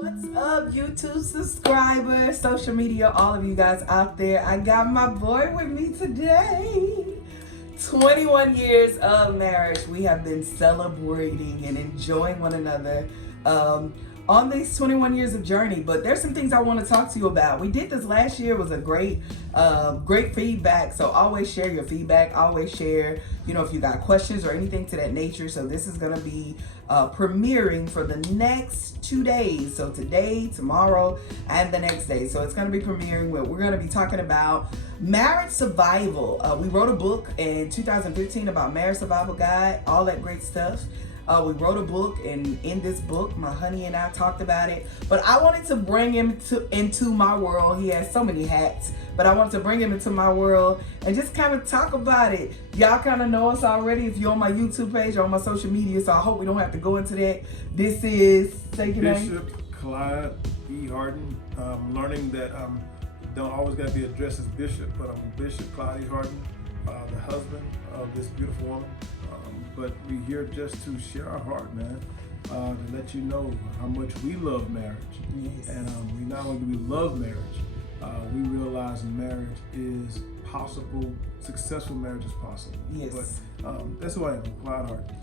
What's up, YouTube subscribers, social media, all of you guys out there? I got my boy with me today. 21 years of marriage. We have been celebrating and enjoying one another on these 21 years of journey. But there's some things I want to talk to you about. We did this last year. It was a great feedback. So always share your feedback. Always share, if you got questions or anything to that nature. So this is going to be premiering for the next 2 days. So today, tomorrow, and the next day. So it's going to be premiering where we're going to be talking about marriage survival. We wrote a book in 2015 about marriage survival guide, all that great stuff. We wrote a book, and in this book, my honey and I talked about it. But I wanted to bring him into my world. He has so many hats, but I wanted to bring him into my world and just kind of talk about it. Y'all kind of know us already if you're on my YouTube page or on my social media, so I hope we don't have to go into that. This is, say your name. Bishop Clyde E. Harden. Learning that don't always got to be addressed as Bishop, but I'm Bishop Clyde E. Harden, the husband of this beautiful woman. But we're here just to share our heart, man, to let you know how much we love marriage. Yes. And we not only do we love marriage, we realize marriage is possible, successful marriage is possible. Yes. But that's who I am, Clyde Harden.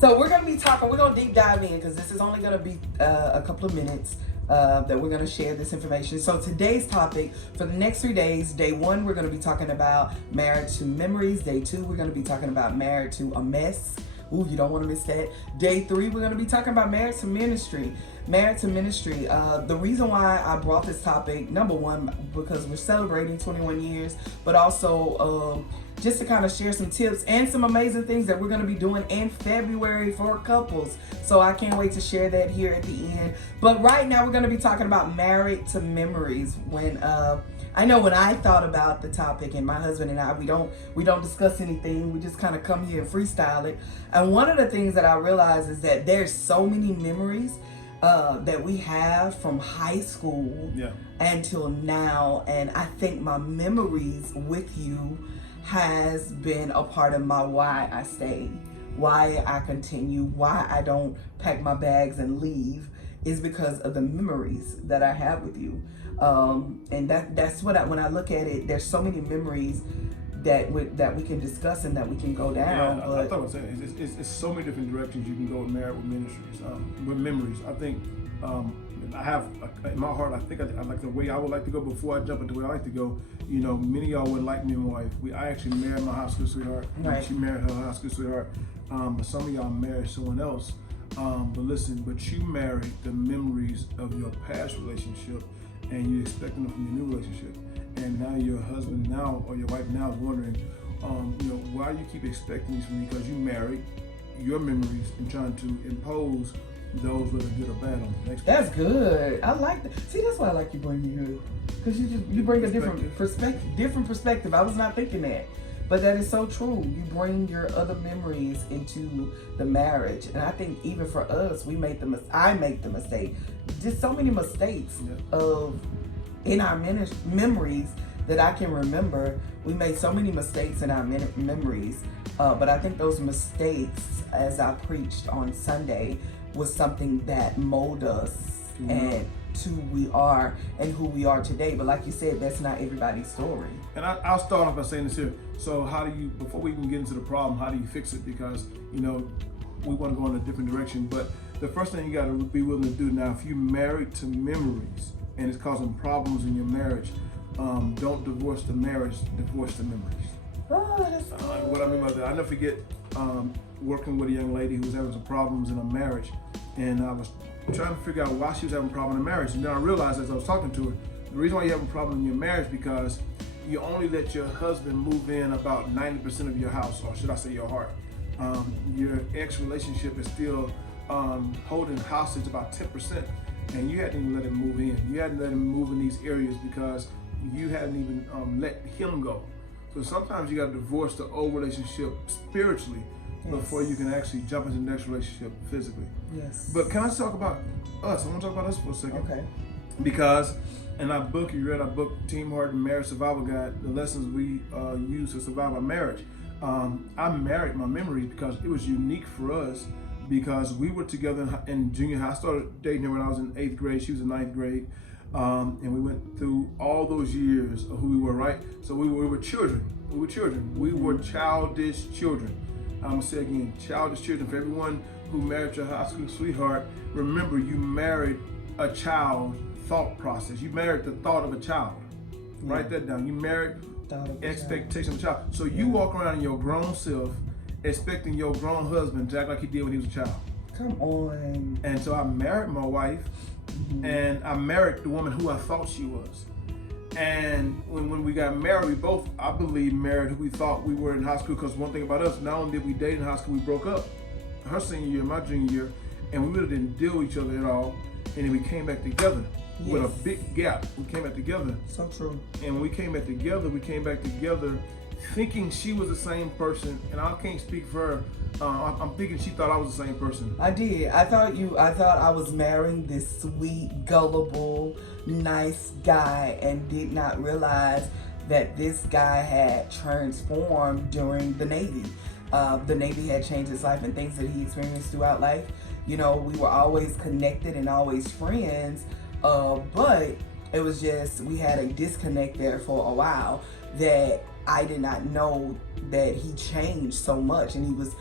So we're going to be talking, we're going to deep dive in because this is only going to be a couple of minutes that we're going to share this information. So today's topic for the next 3 days, day 1, we're going to be talking about married to memories. Day 2, we're going to be talking about married to a mess. Ooh, you don't want to miss that. Day 3, we're going to be talking about married to ministry. Married to ministry. The reason why I brought this topic, number one, because we're celebrating 21 years, but also just to kind of share some tips and some amazing things that we're going to be doing in February for couples. So I can't wait to share that here at the end. But right now we're going to be talking about married to memories. When I know when I thought about the topic, and my husband and I, we don't discuss anything. We just kind of come here and freestyle it. And one of the things that I realized is that there's so many memories that we have from high school until now. And I think my memories with you has been a part of my why I stay, why I continue, why I don't pack my bags and leave, is because of the memories that I have with you. And that's what when I look at it, there's so many memories that we can discuss and that we can go down. Yeah, I thought I was saying it's so many different directions you can go with married with ministries, with memories. I think I have in my heart. I think I like the way I would like to go before I jump into the way I like to go. Many of y'all wouldn't like me and my wife. I actually married my high school sweetheart. Right. She married her high school sweetheart. But some of y'all married someone else. But listen, you married the memories of your past relationship, and you're expecting them from your new relationship. And now your husband now or your wife now is wondering, why you keep expecting these from me, because you married your memories and trying to impose those whether good or bad on the next That's person. good. I like that. See, that's why I like you bringing you here, because you bring a different perspective. I was not thinking that, but that is so true. You bring your other memories into the marriage, and I think even for us, I make the mistake. Just so many mistakes in our memories that I can remember. We made so many mistakes in our memories, but I think those mistakes, as I preached on Sunday, was something that molded us and to who we are and who we are today. But like you said, that's not everybody's story. And I'll start off by saying this here. So how do you, before we even get into the problem, how do you fix it? Because, we want to go in a different direction. But the first thing you got to be willing to do now, if you're married to memories and it's causing problems in your marriage, don't divorce the marriage, divorce the memories. Oh, that's What I mean by that, I never forget working with a young lady who was having some problems in her marriage, and I was trying to figure out why she was having a problem in her marriage. And then I realized as I was talking to her, the reason why you have a problem in your marriage because you only let your husband move in about 90% of your house, or should I say your heart. Your ex-relationship is still holding hostage about 10%, and you hadn't even let him move in. You hadn't let him move in these areas because you hadn't even let him go. So sometimes you got to divorce the old relationship spiritually before you can actually jump into the next relationship physically. Yes. But can I talk about us? I want to talk about us for a second. Okay. Because in our book, you read our book, Team Harden Marriage Survival Guide, the lessons we use to survive our marriage. I married my memories because it was unique for us because we were together in junior high. I started dating her when I was in 8th grade. She was in 9th grade. And we went through all those years of who we were, right? So we were children. We were children. We were childish children. I'm gonna say again, childish children. For everyone who married your high school sweetheart, remember you married a child thought process. You married the thought of a child. Yeah. Write that down. You married expectation of a child. So you walk around in your grown self expecting your grown husband to act like he did when he was a child. Come on. And so I married my wife, and I married the woman who I thought she was. And when we got married, we both, I believe, married who we thought we were in high school, because one thing about us, not only did we date in high school, we broke up her senior year, my junior year, and we really didn't deal with each other at all. And then we came back together with a big gap. We came back together. So true. And when we came back together thinking she was the same person, and I can't speak for her. I'm thinking she thought I was the same person. I did. I thought I was marrying this sweet, gullible, nice guy, and did not realize that this guy had transformed during the Navy. The Navy had changed his life and things that he experienced throughout life. You know, we were always connected and always friends, but it was just, we had a disconnect there for a while that I did not know that he changed so much, and he was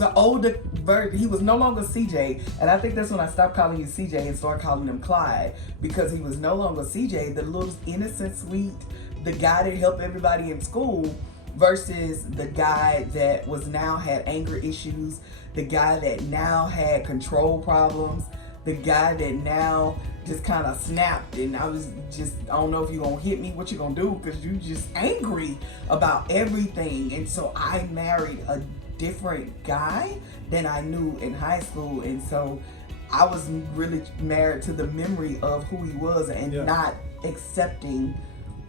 an older version. He was no longer CJ, and I think that's when I stopped calling you CJ and started calling him Clyde, because he was no longer CJ, the little innocent, sweet, the guy that helped everybody in school, versus the guy that was now had anger issues, the guy that now had control problems, the guy that now just kind of snapped, and I was just, I don't know if you're gonna hit me, what you gonna do, because you just angry about everything. And so I married a different guy than I knew in high school, and so I was really married to the memory of who he was and not accepting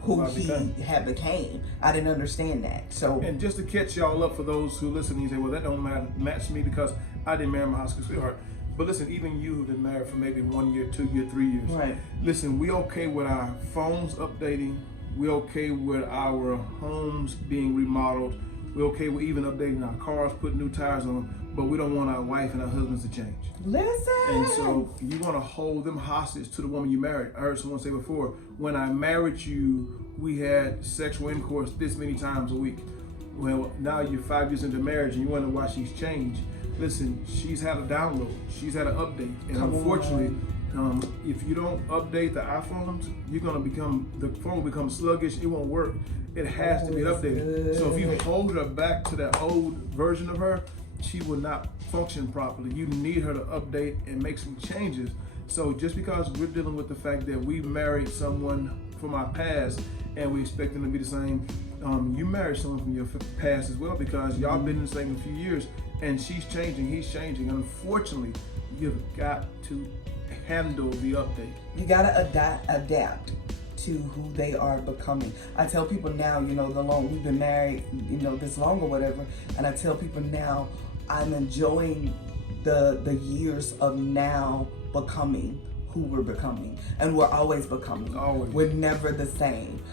who he had became. I didn't understand that. So, and just to catch y'all up, for those who listen, you say, well, that don't match me because I didn't marry my high school sweetheart. But listen, even you who've been married for maybe 1 year, 2 years, 3 years. Right. Listen, we okay with our phones updating. We okay with our homes being remodeled. We okay with even updating our cars, putting new tires on. But we don't want our wife and our husbands to change. Listen. And so you want to hold them hostage to the woman you married. I heard someone say before, when I married you, we had sexual intercourse this many times a week. Well, now you're 5 years into marriage and you wonder why she's changed. Listen, she's had a download. She's had an update. And unfortunately, if you don't update the iPhones, the phone will become sluggish. It won't work. It has to be updated. So if you hold her back to that old version of her, she will not function properly. You need her to update and make some changes. So just because we're dealing with the fact that we married someone from our past and we expect them to be the same, you married someone from your past as well, because y'all been in the same a few years, and she's changing, he's changing. Unfortunately, you've got to handle the update. You gotta adapt to who they are becoming. I tell people now, the long we've been married, this long or whatever, and I tell people now, I'm enjoying the years of now becoming who we're becoming, and we're always becoming. Always. We're never the same.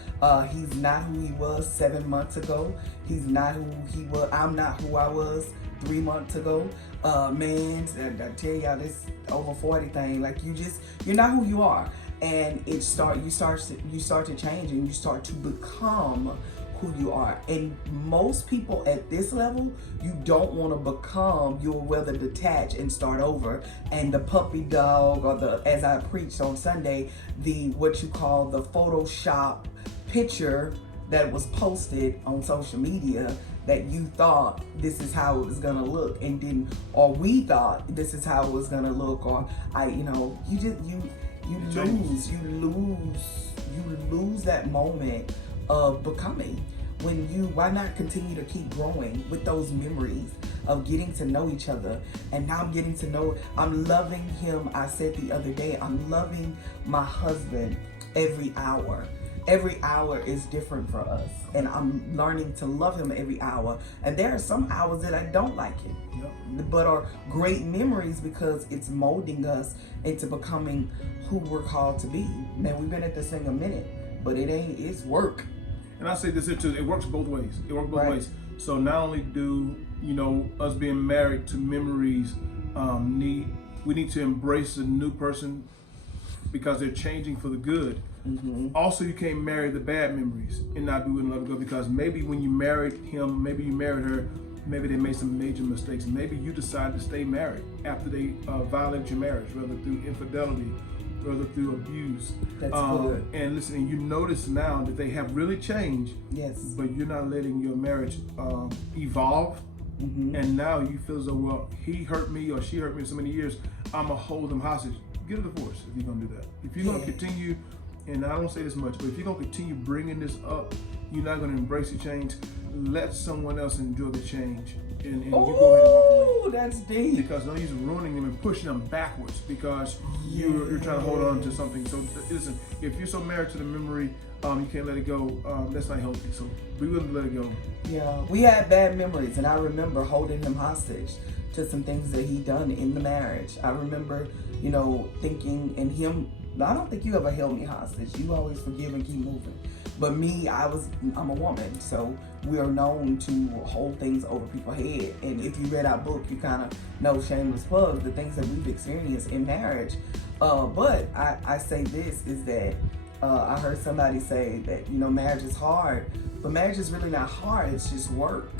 He's not who he was 7 months ago. He's not who he was. I'm not who I was 3 months ago. Man, I tell y'all this over 40 thing. Like you're not who you are, and you start to change, and you start to become who you are. And most people at this level, you don't want to become, you'll rather detach and start over. And the puppy dog, or as I preached on Sunday, what you call the Photoshop picture that was posted on social media, that you thought this is how it was gonna look, and didn't, or we thought this is how it was gonna look, or you lose that moment of becoming. Why not continue to keep growing with those memories of getting to know each other? And now I'm loving him. I said the other day, I'm loving my husband every hour. Every hour is different for us, and I'm learning to love him every hour. And there are some hours that I don't like him, but are great memories, because it's molding us into becoming who we're called to be. Man, we've been at this thing a minute, but it's work. And I say this here too, it works both ways. So not only do us being married to memories, we need to embrace a new person because they're changing for the good. Also, you can't marry the bad memories and not be willing to let them go, because maybe when you married him, maybe you married her, maybe they made some major mistakes. Maybe you decided to stay married after they violated your marriage, whether through infidelity, whether through abuse. That's good. And listen, and you notice now that they have really changed. Yes. But you're not letting your marriage evolve. And now you feel as though, well, he hurt me or she hurt me in so many years, I'm going to hold them hostage. Get a divorce if you're going to do that. If you're going to continue, and I don't say this much, but if you're going to continue bringing this up, you're not going to embrace the change. Let someone else enjoy the change. And you go ahead and walk away. That's deep. Because don't use ruining them and pushing them backwards because you're trying to hold on to something. So listen, if you're so married to the memory, you can't let it go. That's not healthy. So be willing to let it go. Yeah, we had bad memories, and I remember holding him hostage to some things that he done in the marriage. I remember, thinking, and him, I don't think you ever held me hostage. You always forgive and keep moving. But me, I'm a woman, so we are known to hold things over people's head. And if you read our book, you kind of know, shameless plug, the things that we've experienced in marriage. But I say this is that I heard somebody say that, marriage is hard, but marriage is really not hard. It's just work.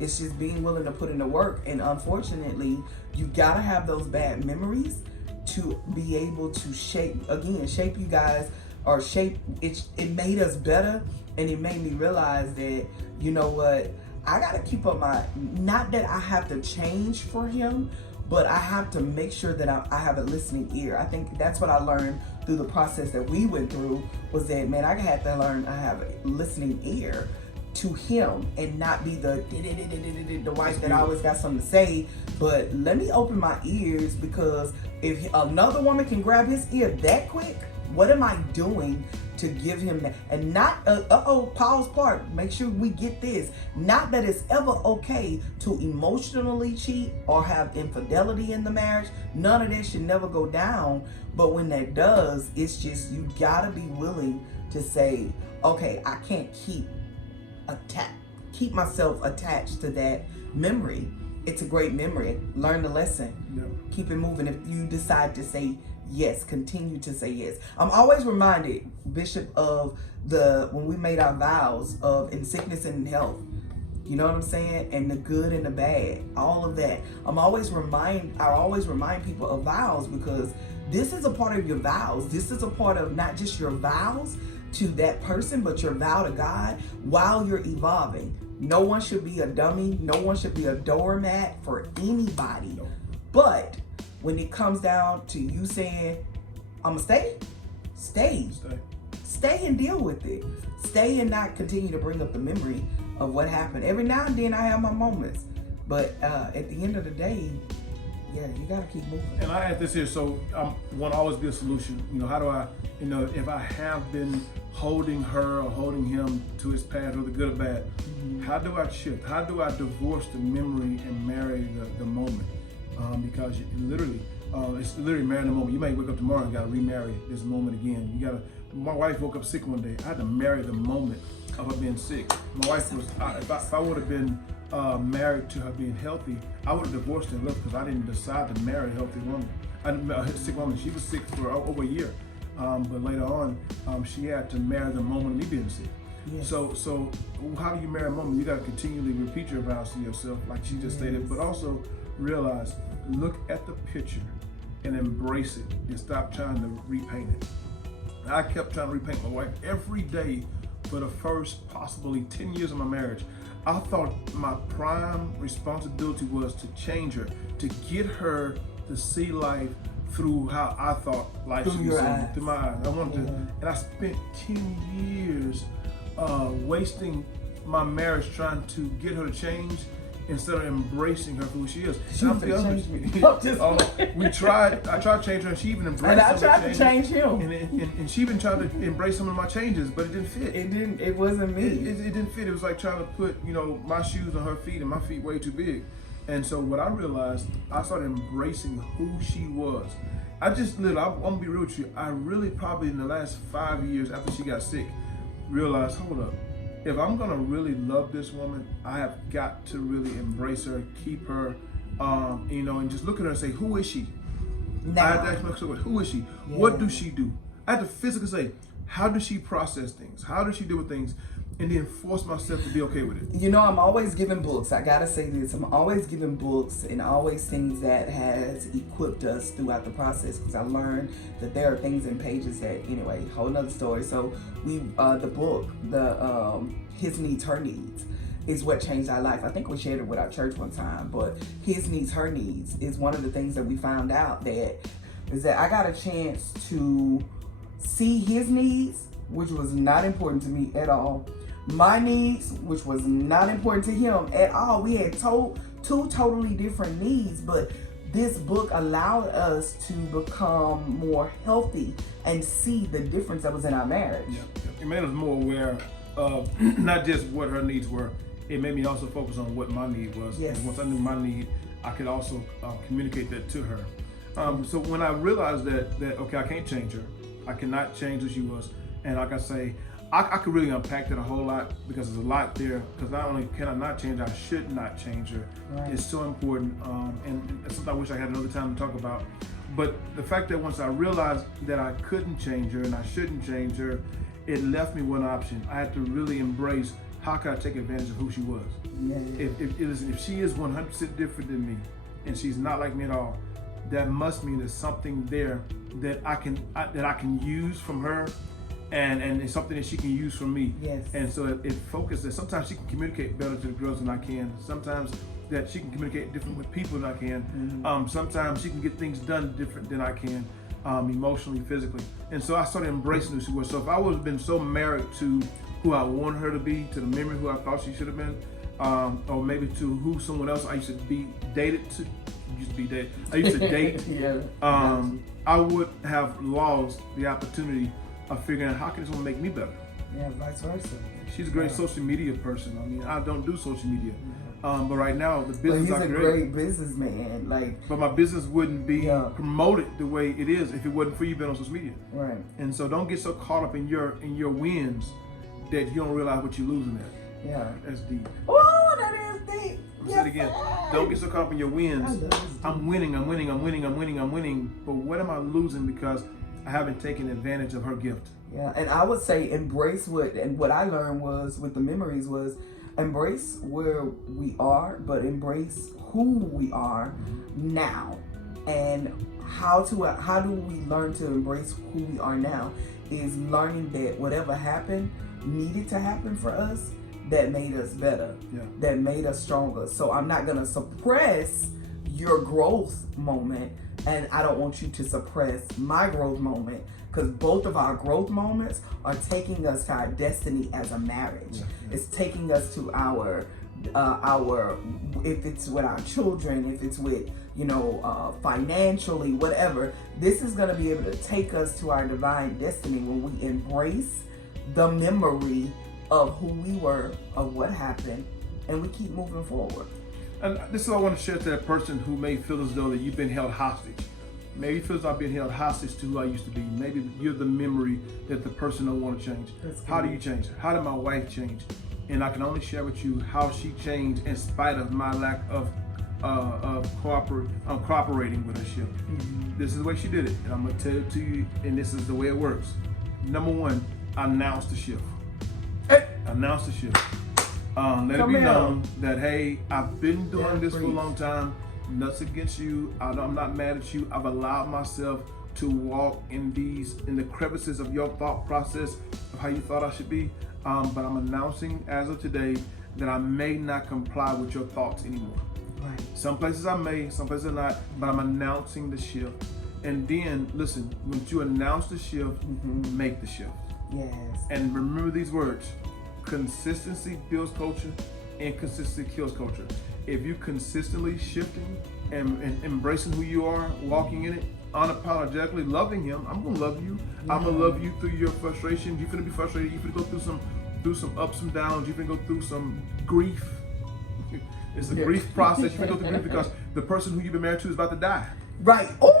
It's just being willing to put in the work. And unfortunately, you gotta have those bad memories to be able to shape you guys, or shape it. It made us better, and it made me realize that, you know what, I gotta keep up not that I have to change for him, but I have to make sure that I have a listening ear. I think that's what I learned through the process that we went through, was that, man, I had to learn I have a listening ear to him and not be the wife that always got something to say, but let me open my ears, because if another woman can grab his ear that quick, what am I doing to give him that? And not, pause part, make sure we get this. Not that it's ever okay to emotionally cheat or have infidelity in the marriage. None of that should never go down. But when that does, it's just, you gotta be willing to say, okay, I can't keep myself attached to that memory. It's a great memory. Learn the lesson. Yep. Keep it moving. If you decide to say yes, continue to say yes. I'm always reminded, Bishop, of when we made our vows of in sickness and in health. You know what I'm saying? And the good and the bad, all of that. I always remind people of vows, because this is a part of your vows. This is a part of not just your vows to that person, but your vow to God while you're evolving. No one should be a dummy. No one should be a doormat for anybody. No. But when it comes down to you saying, I'm gonna stay and deal with it. Stay and not continue to bring up the memory of what happened. Every now and then I have my moments, but at the end of the day, you gotta keep moving. And I add this here, so want to always be a solution. How do I, if I have been holding her or holding him to his past, or the good or bad, how do I shift? How do I divorce the memory and marry the moment? Because it's literally marrying the moment. You may wake up tomorrow and got to remarry this moment again. My wife woke up sick one day. I had to marry the moment of her being sick. My wife was, if I would have been married to her being healthy, I would have divorced her because I didn't decide to marry a healthy woman. A sick woman. She was sick for over a year. But later on, she had to marry the moment of me being sick. Yes. So how do you marry a moment? You got to continually repeat your vows to yourself, like she just stated, but also realize, look at the picture and embrace it, and stop trying to repaint it. I kept trying to repaint my wife every day for the first possibly 10 years of my marriage. I thought my prime responsibility was to change her, to get her to see life through how I thought life should be seen, through my eyes. I wanted to, and I spent 10 years wasting my marriage trying to get her to change instead of embracing her for who she is. I tried to change her, and she even embraced and I tried to change him. And she even tried to embrace some of my changes, but it didn't fit. It wasn't me. It didn't fit. It was like trying to put, my shoes on her feet, and my feet way too big. And so what I realized, I started embracing who she was. I'm gonna be real with you. I really probably in the last 5 years after she got sick, realized, hold up, if I'm gonna really love this woman, I have got to really embrace her, keep her, and just look at her and say, who is she? Now. I have to ask myself, who is she? Yeah. What does she do? I have to physically say, how does she process things? How does she deal with things? And then force myself to be okay with it. You know, I'm always giving books. I gotta say this. I'm always giving books and always things that has equipped us throughout the process, because I learned that there are things in pages that, anyway, whole nother story. So the book, His Needs, Her Needs, is what changed our life. I think we shared it with our church one time, but His Needs, Her Needs is one of the things that we found out is that I got a chance to see his needs, which was not important to me at all. My needs, which was not important to him at all. We had two totally different needs, but this book allowed us to become more healthy and see the difference that was in our marriage. Yeah. It made us more aware of not just what her needs were. It made me also focus on what my need was. Yes. And once I knew my need, I could also communicate that to her. So when I realized that okay, I can't change her. I cannot change who she was. And like I say, I could really unpack that a whole lot, because there's a lot there. Because not only can I not change her, I should not change her. Right. It's so important. And it's something I wish I had another time to talk about. But the fact that once I realized that I couldn't change her and I shouldn't change her, it left me one option. I had to really embrace, how can I take advantage of who she was? Yeah. If she is 100% different than me, and she's not like me at all, that must mean there's something there that I can use from her, and it's something that she can use from me. Yes. And so it focuses. Sometimes she can communicate better to the girls than I can. Sometimes that she can communicate different with people than I can. Mm-hmm. Sometimes she can get things done different than I can, emotionally, physically. And so I started embracing who she was. So if I would have been so married to who I wanted her to be, to the memory who I thought she should have been, or maybe to who someone else I used to be dated to. I used to date. Yeah. I would have lost the opportunity of figuring out, how can this woman make me better? Yeah, vice versa. She's a great social media person. I mean, I don't do social media. But right now, the business But I he's a created, great businessman. but my business wouldn't be Yeah. promoted the way it is if it wasn't for you being on social media. Right. And so don't get so caught up in your wins that you don't realize what you're losing at. Yeah. That's deep. Oh, that is deep. I'll say it again. Don't get so caught up in your wins. I love this. I'm winning. But what am I losing because I haven't taken advantage of her gift? Yeah, and I would say embrace what I learned was with the memories was embrace where we are, but embrace who we are now. And how do we learn to embrace who we are now is learning that whatever happened needed to happen for us, that made us better, that made us stronger. So I'm not gonna suppress your growth moment, and I don't want you to suppress my growth moment, because both of our growth moments are taking us to our destiny as a marriage. It's taking us to our if it's with our children, if it's with financially, whatever, this is going to be able to take us to our divine destiny when we embrace the memory of who we were, of what happened, and we keep moving forward. And this is what I want to share to that person who may feel as though that you've been held hostage. Maybe you feel as though I've been held hostage to who I used to be. Maybe you're the memory that the person don't want to change. How do you change? How did my wife change? And I can only share with you how she changed in spite of my lack of cooperating with her shift. Mm-hmm. This is the way she did it, and I'm gonna tell it to you, and this is the way it works. Number one, announce the shift. Announce the shift. Let it be known that, hey, I've been doing this for a long time. Nothing against you. I'm not mad at you. I've allowed myself to walk in the crevices of your thought process of how you thought I should be. But I'm announcing as of today that I may not comply with your thoughts anymore. Right. Some places I may, some places not, but I'm announcing the shift. And then, listen, when you announce the shift, make the shift. Yes. And remember these words: consistency builds culture, inconsistency kills culture. If you consistently shifting and embracing who you are, walking in it, unapologetically loving him, I'm gonna love you. I'm gonna love you through your frustrations. You're gonna be frustrated. You're gonna go through some ups and downs. You're gonna go through some grief. It's a grief process. You're gonna go through grief because the person who you've been married to is about to die. Right. Oh,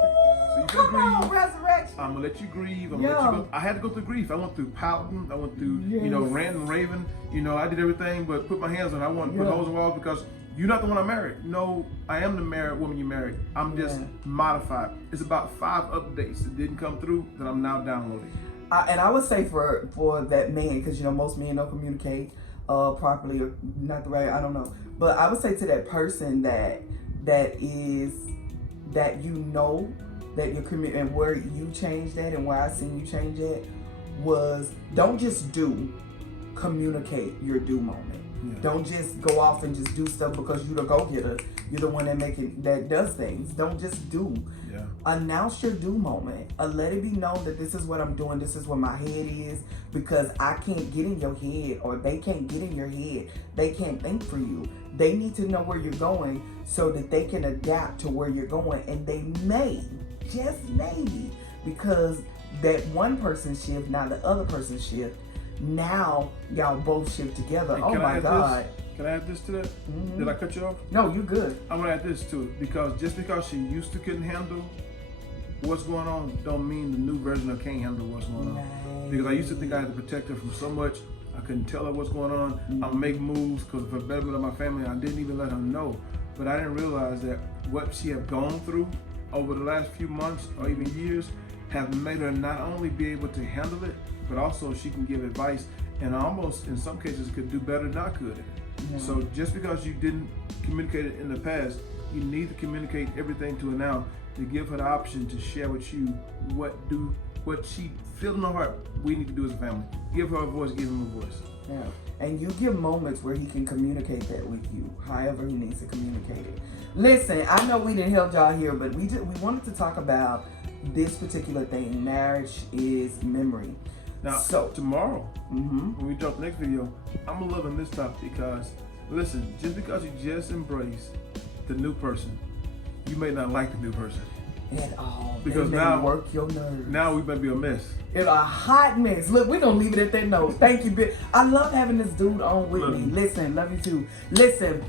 So you can Come grieve. on, resurrection. I'm gonna let you grieve. I'm gonna let you go. I had to go through grief. I went through pouting. I went through, ranting and raving. I did everything but put my hands on it. I wanted to put holes in the walls because you're not the one I married. No, I am the married woman you married. I'm just modified. It's about 5 updates that didn't come through that I'm now downloading. And I would say for that man, because most men don't communicate properly or not the right. I don't know, but I would say to that person that that you're and where you changed that and where I seen you change that was don't just communicate your do moment. Yeah. Don't just go off and just do stuff because you're the go-getter. You're the one that does things. Don't just do. Yeah. Announce your do moment. Let it be known that this is what I'm doing. This is where my head is, because I can't get in your head, or they can't get in your head. They can't think for you. They need to know where you're going so that they can adapt to where you're going. And they may, just maybe, because that one person shift, now the other person shift. Now y'all both shift together. Hey, oh my God. Can I add this to that? Mm-hmm. Did I cut you off? No, you good. I'm gonna add this to it because just because she used to couldn't handle what's going on don't mean the new version of can't handle what's going on. Because I used to think I had to protect her from so much. I couldn't tell her what's going on. I'll make moves because for the betterment of my family, I didn't even let her know. But I didn't realize that what she had gone through over the last few months or even years have made her not only be able to handle it, but also she can give advice and almost in some cases could do better than I could. Yeah. So just because you didn't communicate it in the past, you need to communicate everything to her now to give her the option to share with you what she feels in her heart we need to do as a family. Give her a voice, give him a voice. Yeah. And you give moments where he can communicate that with you, however he needs to communicate it. Listen, I know we didn't help y'all here, but we wanted to talk about this particular thing. Marriage is memory. Now, tomorrow, when we drop the next video, I'm going to love on this topic because, listen, just because you just embrace the new person, you may not like the new person. At all. Because now, work your nerves. Now we might be a mess. It's a hot mess. Look, we're going to leave it at that note. Thank you, bitch. I love having this dude on with me. Listen, love you too. Listen.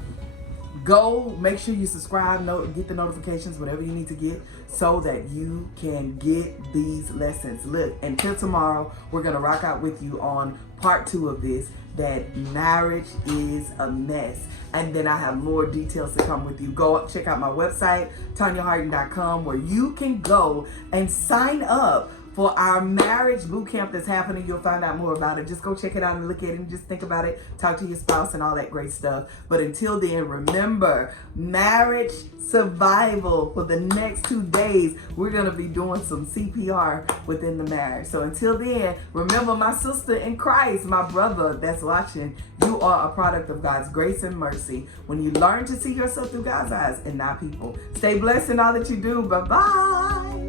Go, make sure you subscribe, get the notifications, whatever you need to get, so that you can get these lessons. Look, until tomorrow, we're going to rock out with you on part 2 of this, that marriage is a mess. And then I have more details to come with you. Go check out my website, TonyaHarden.com, where you can go and sign up for our marriage boot camp that's happening. You'll find out more about it. Just go check it out and look at it and just think about it. Talk to your spouse and all that great stuff. But until then, remember, marriage survival for the next 2 days. We're going to be doing some CPR within the marriage. So until then, remember, my sister in Christ, my brother that's watching, you are a product of God's grace and mercy when you learn to see yourself through God's eyes and not people. Stay blessed in all that you do. Bye-bye.